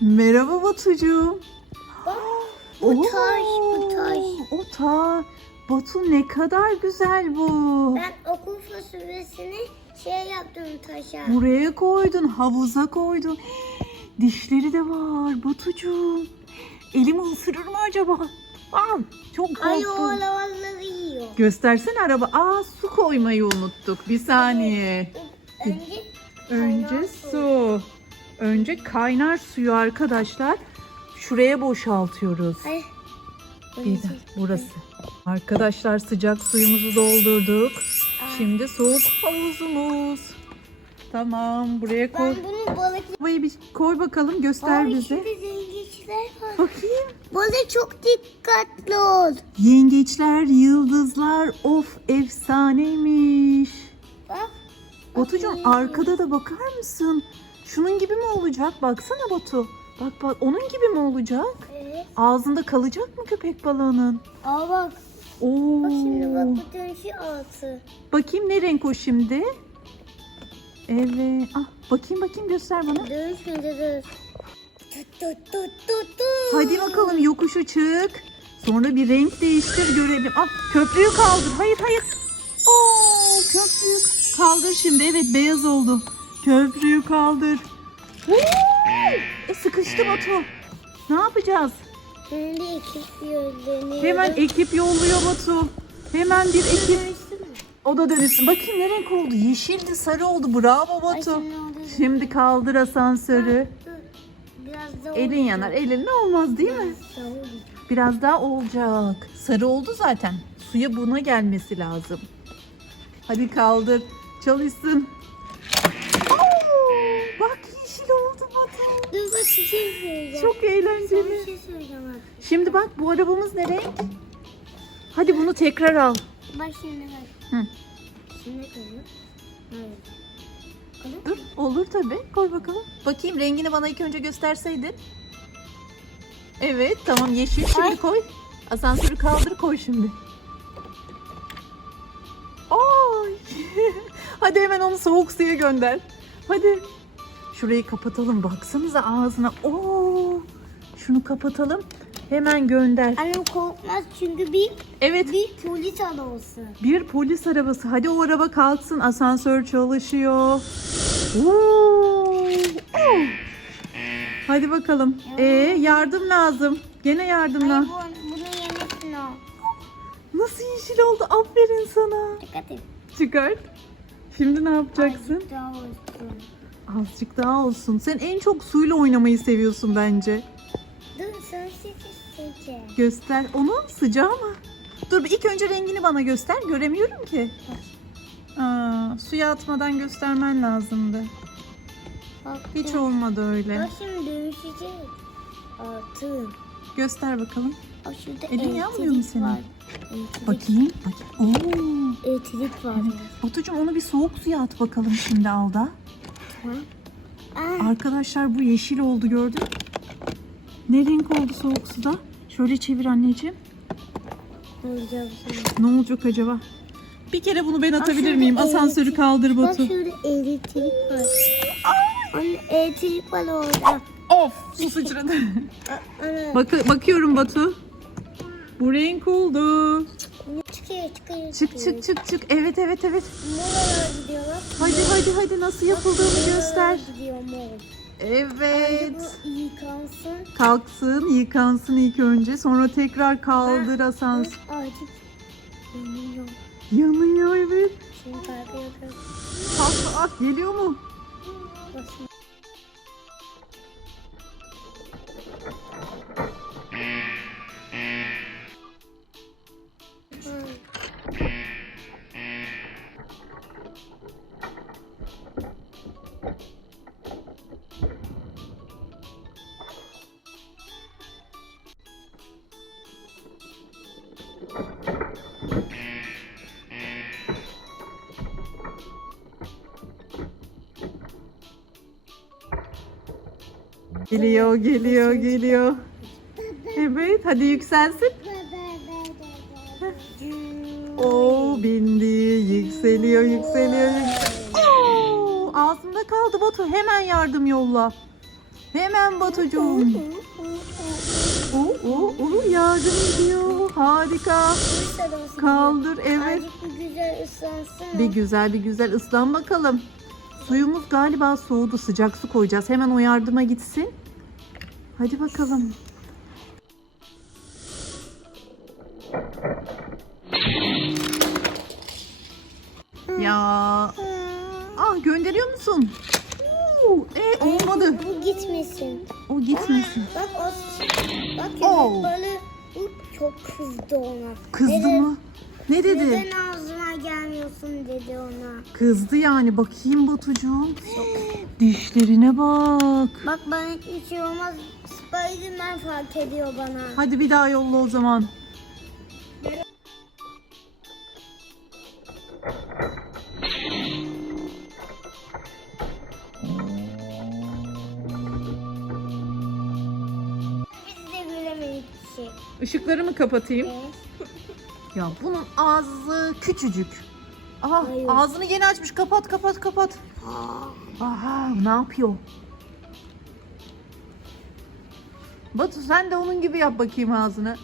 Merhaba Batucuğum. Bu taş, bu taş. O ta. Batu ne kadar güzel bu. Ben okul fasulyesini şey yaptım taşa. Buraya koydun, havuza koydun. Dişleri de var Batucuğum. Elimi ısırır mı acaba? Aa, çok Ay o korktum. lavaları yiyor. Göstersene araba. Aa su koymayı unuttuk. Bir saniye. Önce Önce kaynar su. Önce kaynar suyu arkadaşlar. Şuraya boşaltıyoruz. Ay. Bir de burası. Arkadaşlar sıcak suyumuzu doldurduk. Şimdi soğuk havuzumuz. Tamam buraya koy. Ben bunu balık... Arabayı bir koy bakalım göster Ay bize. Bakayım. Balık çok dikkatli ol. Yengeçler, yıldızlar of efsaneymiş. Bak. Batucuğum arkada da bakar mısın? Şunun gibi mi olacak? Baksana Batu. Bak bak onun gibi mi olacak? Evet. Ağzında kalacak mı köpek balığının? Aa bak. Oo. Bak şimdi bak bu dönüşü altı. Bakayım ne renk o şimdi? Evet. Ah, bakayım bakayım göster bana. Tut tut tut. Hadi bakalım yokuşa çık. Sonra bir renk değiştir görelim. Ah köprüyü kaldır. Hayır hayır. Oo köprüyü kaldır şimdi. Evet beyaz oldu. Köprüyü kaldır. E, sıkıştı Batu. Ne yapacağız? Şimdi ekip yönleniyor. Hemen ekip yolluyor Batu. Hemen bir ekip. O da dönüşsün. Bakayım ne renk oldu? Yeşildi, sarı oldu. Bravo Batu. Şimdi kaldır asansörü. Biraz da Elin yanar. Elin ne olmaz değil mi? Biraz daha olacak. Sarı oldu zaten. Suya buna gelmesi lazım. Hadi kaldır. Çalışsın. Bir şey söyleyeceğim. Çok Sana bir eğlenceli. şey söyleyeceğim. Şimdi bak bu arabamız ne renk? Hadi bunu tekrar al. Bak şimdi bak. Hı. Şimdi koyuyor. Evet. Koyuyor. Dur olur tabii. Koy bakalım. Bakayım rengini bana ilk önce gösterseydin. Evet tamam yeşil şimdi Ay. koy. Asansörü kaldır koy şimdi. Ay. Hadi hemen onu soğuk suya gönder. Hadi. Şurayı kapatalım. Baksanıza ağzına. Oo. Şunu kapatalım. Hemen gönder. Annem korkmaz çünkü bir Evet bir polis arabası. Bir polis arabası. Hadi o araba kalksın. Asansör çalışıyor. Oo! Oh! Hadi bakalım. Ee, yardım lazım. Gene yardım Hayır lazım. bu, yemesin o. Nasıl yeşil oldu? Aferin sana. Dikkat et. Çıkart. Şimdi ne yapacaksın? Azıcık daha olsun. Azıcık daha olsun. Sen en çok suyla oynamayı seviyorsun bence. Dur sen seçeceğim. Göster. Onu sıcağı mı? Dur bir ilk önce rengini bana göster. Göremiyorum ki. Aa, suya atmadan göstermen lazımdı. Bak, Hiç olmadı öyle. Bak şimdi dönüşecek. Altı. Göster bakalım. Bak şurada Elin yanmıyor mu senin? var. Elektrik, Bakayım. Bakayım. Oo. elektrik var. Evet. Batucuğum onu bir soğuk suya at bakalım şimdi al da. Tamam. Aa, Arkadaşlar bu yeşil oldu gördün mü? Ne renk oldu soğuk suda? Şöyle çevir anneciğim. ne olacak acaba? Bir kere bunu ben atabilir miyim? Asansörü kaldır Bak Batu. şurada elektrik var. Anne elektrik var orada. Of su sıçradı. Bak bakıyorum Batu. Bu renk oldu. Çıkıyor çıkıyor. Çık çık çık çık. Evet evet evet. Molalar gidiyorlar. Hadi hadi hadi nasıl yapıldığını göster. Gidiyor mol. Evet. Bu yıkansın. Kalksın, yıkansın ilk önce. Sonra tekrar kaldır. Artık yanıyor. Yanıyor evet. Şimdi kalkıyor. Ah, ah geliyor mu? Bak Geliyor, geliyor, geliyor. Evet, hadi yükselsin. Oo, bindi. Yükseliyor, yükseliyor. Oo, ağzında kaldı Batu. Hemen yardım yolla. Hemen Batucuğum. Oo, oo, oo, yardım ediyor. Harika. Kaldır evet. Azıcık bir güzel ıslansın. Bir güzel bir güzel ıslan bakalım. Suyumuz galiba soğudu. Sıcak su koyacağız. Hemen o yardıma gitsin. Hadi bakalım. Ya. Ah gönderiyor musun? Oo, E olmadı. Bu gitmesin. O gitmesin. Bak o bak Oo. köpek balığı bu çok kızdı ona. Kızdı Neden- mı? Ne dedi? Neden ağzıma gelmiyorsun dedi ona. Kızdı yani. Bakayım Batucuğum. Dişlerine bak. Bak bana hiçbir şey olmaz. Spiderman fark ediyor bana. Hadi bir daha yolla o zaman. Şey. Işıkları mı kapatayım? Evet. Ya bunun ağzı küçücük. Aha Hayır. ağzını yeni açmış. Kapat kapat kapat. Aha ne yapıyor? Batu sen de onun gibi yap bakayım ağzını.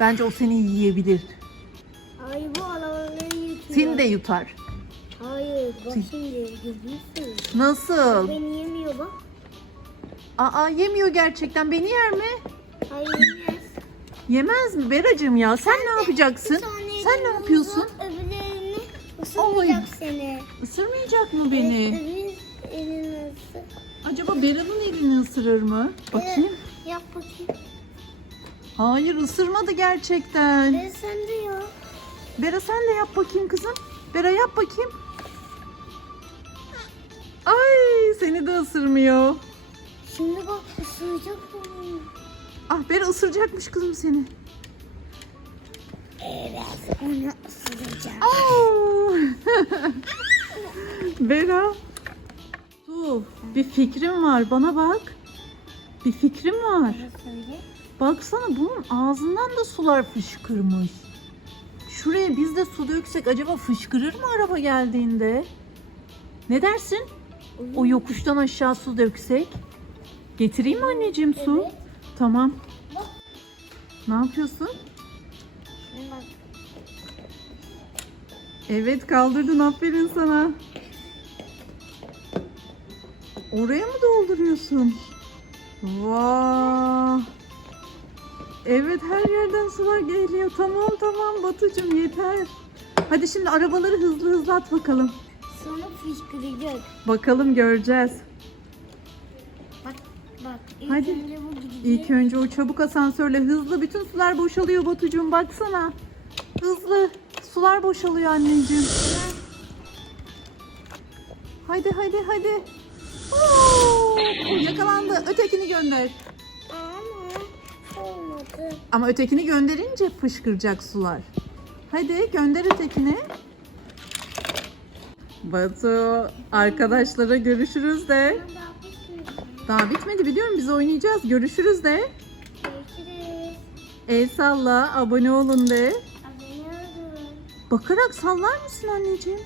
Bence o seni yiyebilir. Ay bu arabaları yutuyor. Seni de yutar. Hayır bak şimdi gözünü Nasıl? Beni yemiyor bak. Aa yemiyor gerçekten. Beni yer mi? Hayır yemez. Yemez mi Beracığım ya? Sen ne yapacaksın? Sen ne yapıyorsun? Öbürlerini ısırmayacak seni. Isırmayacak mı beni? Evet, öbür elini ısır. Acaba Bera'nın elini ısırır mı? Bakayım. Yap bakayım. Hayır ısırmadı gerçekten. Ben sen de yap. Bera sen de yap bakayım kızım. Bera yap bakayım. Ay seni de ısırmıyor. Şimdi bak ısıracak bunu. Ah Bera ısıracakmış kızım seni. Evet onu ısıracağım. Bera. Bir fikrim var. Bana bak. Bir fikrim var. Baksana bunun ağzından da sular fışkırmış. Şuraya biz de su döksek acaba fışkırır mı araba geldiğinde? Ne dersin? O yokuştan aşağı su döksek. Getireyim mi anneciğim su? Evet. Tamam. Bak. Ne yapıyorsun? Bak. Evet kaldırdın aferin sana. Oraya mı dolduruyorsun? Vay. Evet her yerden sular geliyor. Tamam tamam Batucuğum yeter. Hadi şimdi arabaları hızlı hızlı at bakalım. Sonra fışkıracak. Bakalım göreceğiz. Bak bak. İlk Hadi. önce bu gidecek. İlk önce o çabuk asansörle hızlı bütün sular boşalıyor Batucuğum baksana. Hızlı sular boşalıyor anneciğim. Hadi hadi hadi. Yakalandı. Ötekini gönder. Ama olmadı. Ama ötekini gönderince fışkıracak sular. Hadi gönder ötekini. Batu arkadaşlara görüşürüz de. Daha bitmedi. Biliyorum biz oynayacağız. Görüşürüz de. Görüşürüz. El salla, abone olun de. Abone olun. Bakarak sallar mısın anneciğim?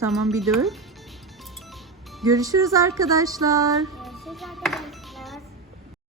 Tamam bir dök. Görüşürüz arkadaşlar. Görüşürüz arkadaşlar.